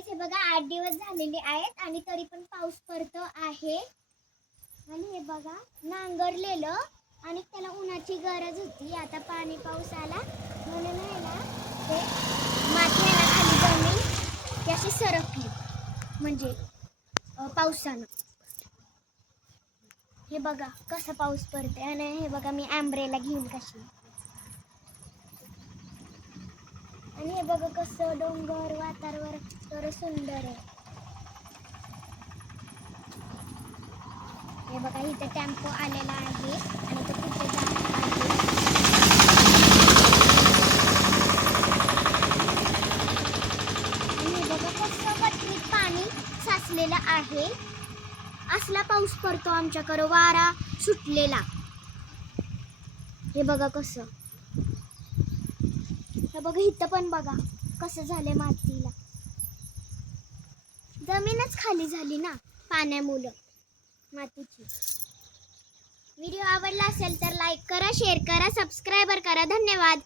गाईस हे बघा 8 दिवस झालेले आहेत आणि तरी पण पाऊस पडतो आहे. आणि हे बघा नांगरलेलं आणि त्याला उन्हाची गरज होती. आता पाणी पाऊस आला म्हणून आहे ना ते माती आहे ना खाली जमीन ती अशी सरकली म्हणजे पावसानं. हे बघा कसा पाऊस पडते आणि हे बघा मी अम्ब्रेला घेऊन कशी आणि हे बघा कसं डोंगर वातावरण तर सुंदर आहे. हे बघा इथे टेम्पो आलेला आहे आणि तो कुठे जात आहे. आणि हे बघा कसं गटरीत पाणी साचलेलं आहे. असला पाऊस पडतो आमच्याकडे वारा सुटलेला. हे बघा कसं हे बघा इथं पण बघा कसं झालंय मातीला जमीनच खाली झाली ना पाण्यामुळे मातीची. व्हिडिओ आवडला असेल तर लाईक करा, शेअर करा, सबस्क्राईब करा. धन्यवाद.